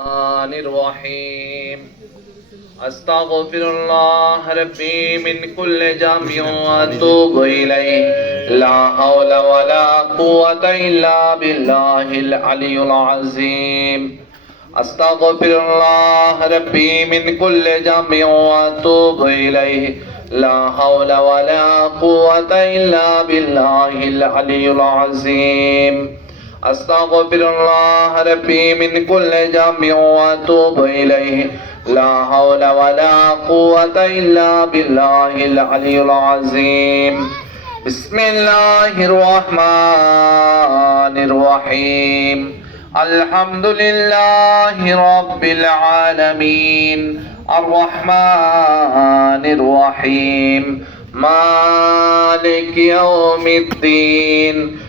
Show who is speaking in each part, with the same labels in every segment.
Speaker 1: الرحمن الرحيم. أستغفر الله ربي من كل جنب وأتوب إليه. لا حول ولا قوة إلا بالله العلي العظيم. أستغفر الله ربي من كل جنب وأتوب إليه. لا حول ولا قوة إلا بالله العلي العظيم. أستغفر الله ربي من كل جنب وأتوب إليه. لا حول ولا قوة إلا بالله العلي العظيم. بسم الله الرحمن الرحيم. الحمد لله رب العالمين. الرحمن الرحيم. مالك يوم الدين.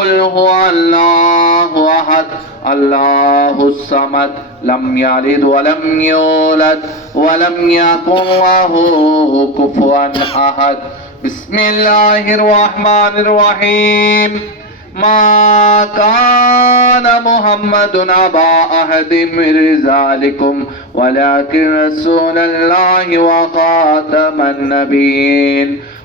Speaker 1: قل هو الله أحد. الله الصمد لم يلد ولم يولد ولم يكن له كفوا أحد. بسم الله الرحمن الرحيم. ما كان محمد أبا أحد من رجالكم ولكن رسول الله وخاتم النبيين.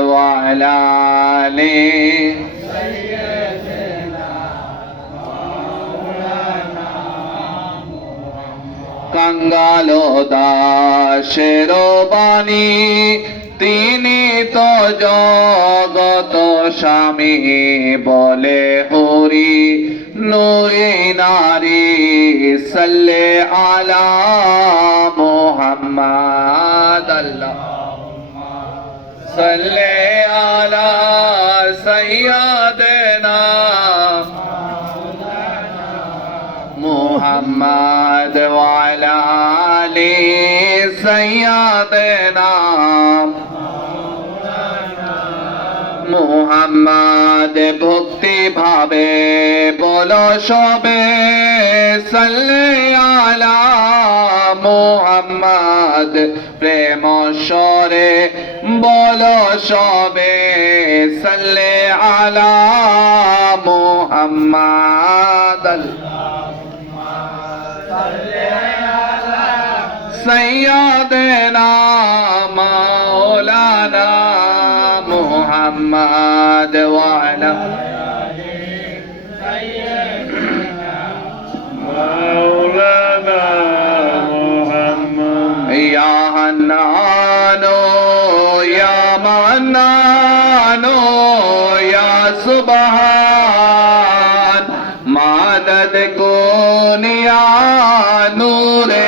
Speaker 1: وعلى آله কাঙ্গালো দাসের বাণী তিনি তো জগত স্বামী বলে হরি নুরি নারী সাল্লে আলা মোহাম্মদ আল্লাহ সাল্লে আলা সৈয়দনা محمد وعلى آل سيدنا মুহাম্মদ ভক্তি ভাবে বল সবে সাল্লে আলা মুহাম্মদ প্রেম স্বরে بولو شعبے صلی علی محمد. سیدنا
Speaker 2: مولانا محمد
Speaker 1: وعلم सुबहान मदद को निया नूरे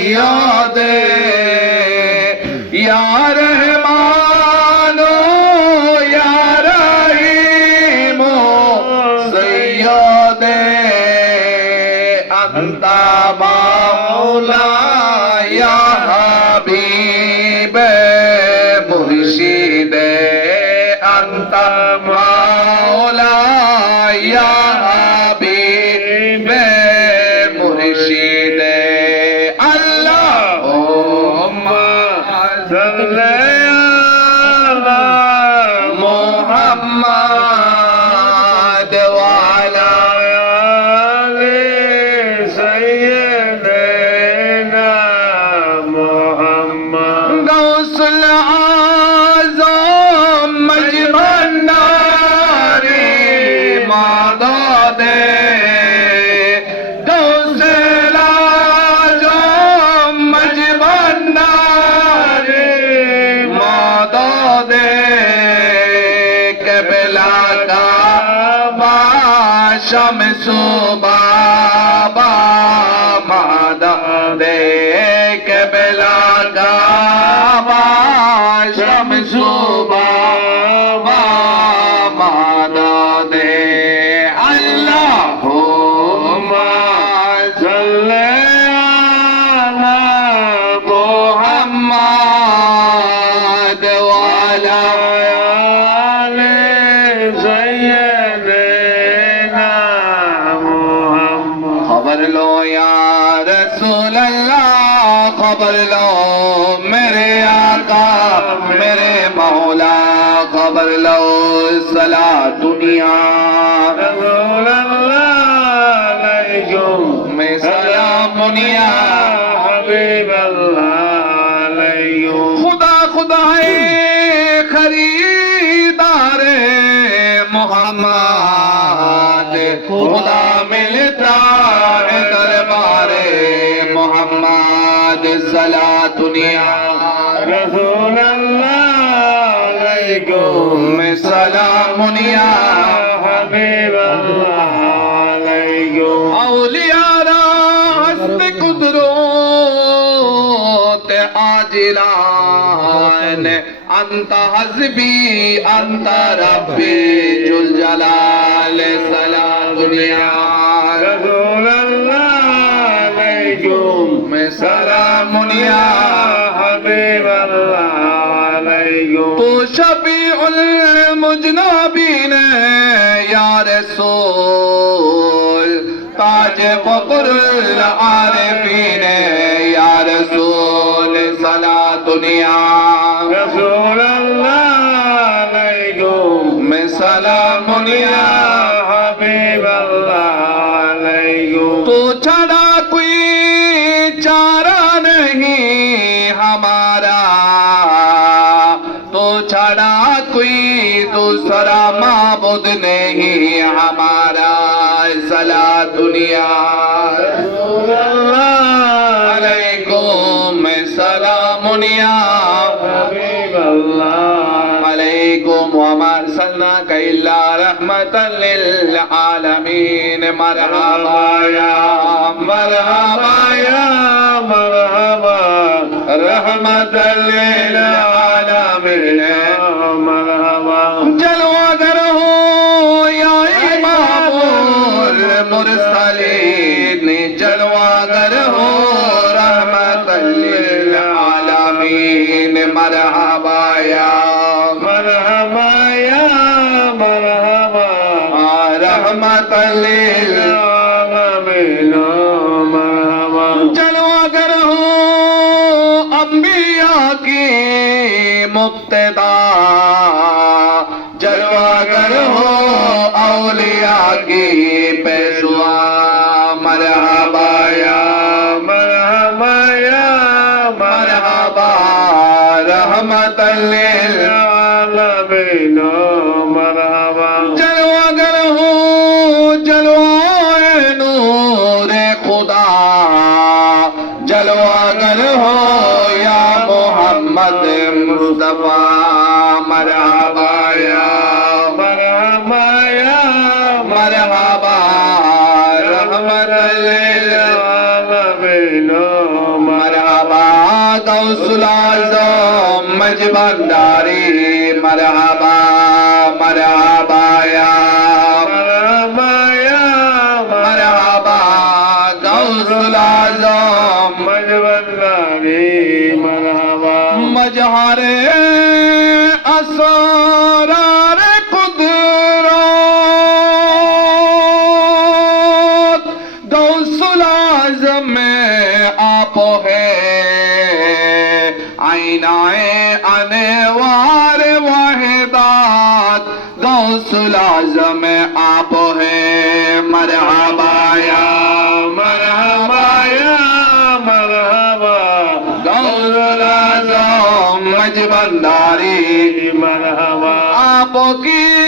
Speaker 2: لا صل على শামে সোবা
Speaker 1: قبل لو میرے آقا میرے مولا قبر لو سلا دنیا
Speaker 2: رسول اللہ علیکم
Speaker 1: میں سلام دنیا محمد سلا دنیا
Speaker 2: رسول الله عليكم
Speaker 1: میں سلام دنیا
Speaker 2: حبيب الله عليكم
Speaker 1: اولیاء راست قدرت آجلان انت حزبی انت ربی جل جلال سلا دنیا
Speaker 2: में सलाम
Speaker 1: या हबीब अलैकुम
Speaker 2: तो शफी उल
Speaker 1: मुजनबीन या रसूल ताज फखर आरिफीन या रसूल सला दुनिया रसूल अल्लाह
Speaker 2: अलैकुम में सलाम
Speaker 1: या ছাড়া কুই
Speaker 2: দূসরা মাবুদ নেই
Speaker 1: আমারা সালা দুনিয়া আলাইকুম সালামুনিয়া আলাইকুম ওয়া মারসালনা কাইলা রাহমাতাল লিল আলামিন মারহাবা ইয়া মারহাবা
Speaker 2: ইয়া মারহাবা
Speaker 1: رحمة للعالمين جلوة
Speaker 2: له يا
Speaker 1: إمام المرسلين جلوة له رحمة للعالمين مرحبا يا مرحبا
Speaker 2: يا مرحبا
Speaker 1: رحمة للعالمين আউলিয়া। رحمت العالمين مرحبا غوث
Speaker 2: العظم مجبنداری مرحبا مرحبا
Speaker 1: نظم آپ ہے۔ آئینائے انوار وحدات غوث العظم آپ ہے۔ مرحبا یا
Speaker 2: مرحبا یا
Speaker 1: مرحبا غوث العظم
Speaker 2: مجبنداری مرحبا۔
Speaker 1: آپ کی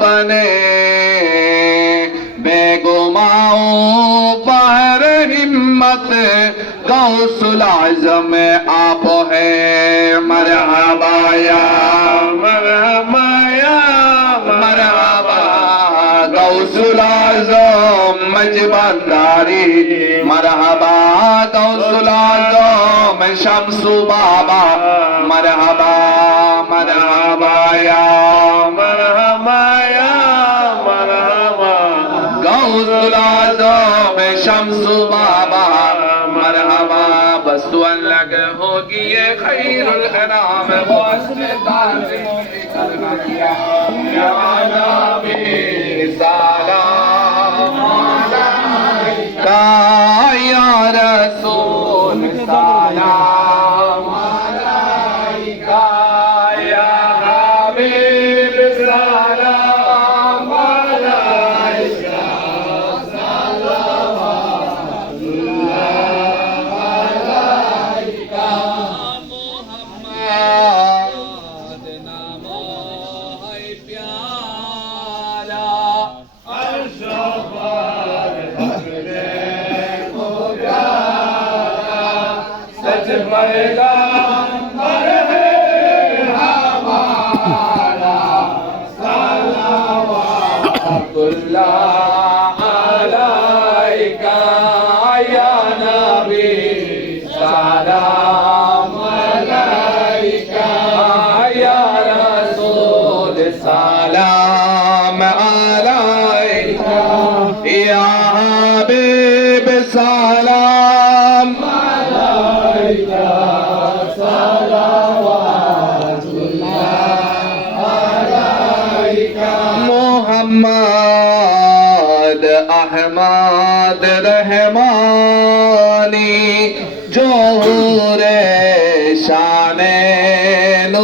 Speaker 1: اپنے بے گماؤں پر ہمت غوث العظم آپ ہے۔ مرحبا یا
Speaker 2: مرحبا یا
Speaker 1: مرحبا غوث العظم مجبنداری مرحبا غوث العظم شمس بابا۔ مرحبا مرحبا یا غوث العظام شمس بابا مرحبا بسوان لگ ہوگی یہ خیر الانام حسن تعظیم کرنا کیا یا عالمی سلام علیکہ یا رسول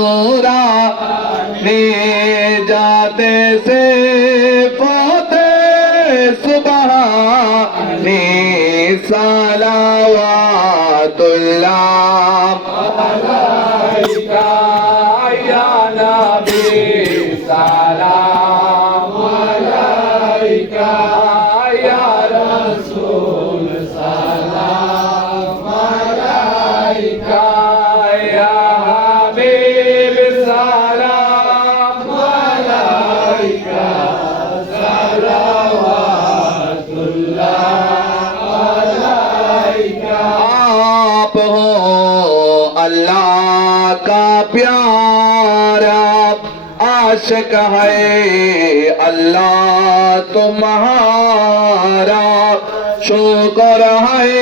Speaker 1: তোরা যাতে সে পথে সুবাহ সালাওয়াতুল্লাহ। آپ ہو اللہ کا عاشق ہے اللہ تمہارا شکر ہے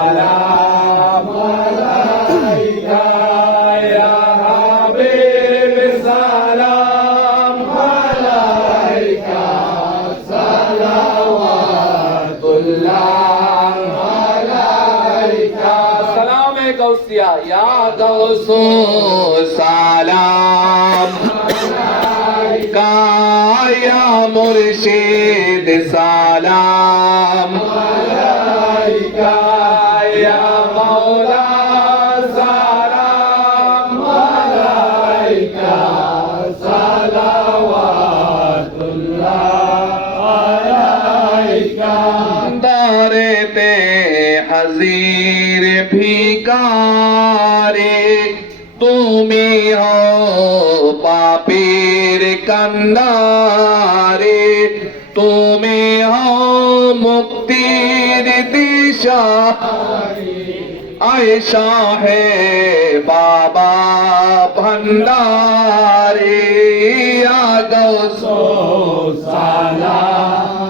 Speaker 1: মুর্শিদ সালাম। দরেতে হাজির ভিকারে তুমি হো পাপের কান্দা মুক্তির দিশা। আয়সা হে বাবা ভণ্ডারে আগো সালাম আলাইকা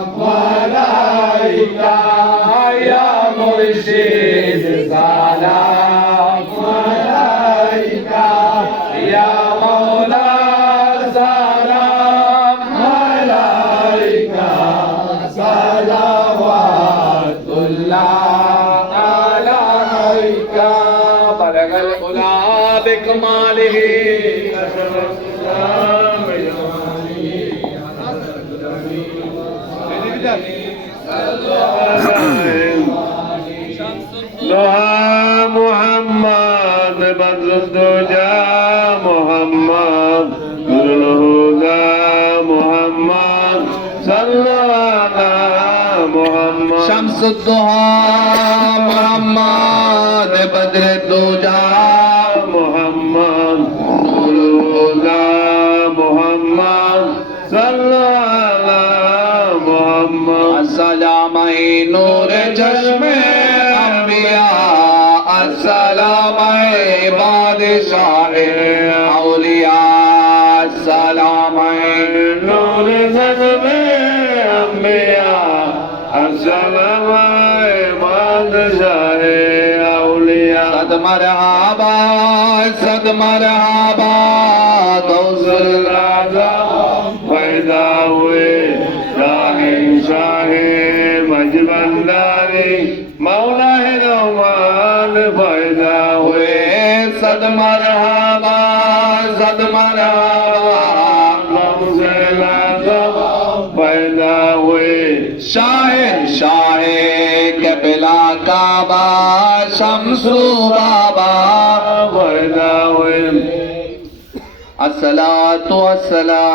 Speaker 2: بكماله لها محمد بدر الدجى
Speaker 1: محمد نور
Speaker 2: الهدى محمد صلى على नूर
Speaker 1: चश्मे अम्बिया असलम बादशाह औलिया
Speaker 2: सलाम नूर चश्मे अम्बिया असलम बादशाह औलिया सद मरहबा सद
Speaker 1: मरहबा زد مرحبا زد مرحبا
Speaker 2: پیدا ہوئے۔
Speaker 1: شاعر شاعر کے بلا کعبہ شمسو بابا
Speaker 2: پیدا ہوئے۔
Speaker 1: السلام تو السلام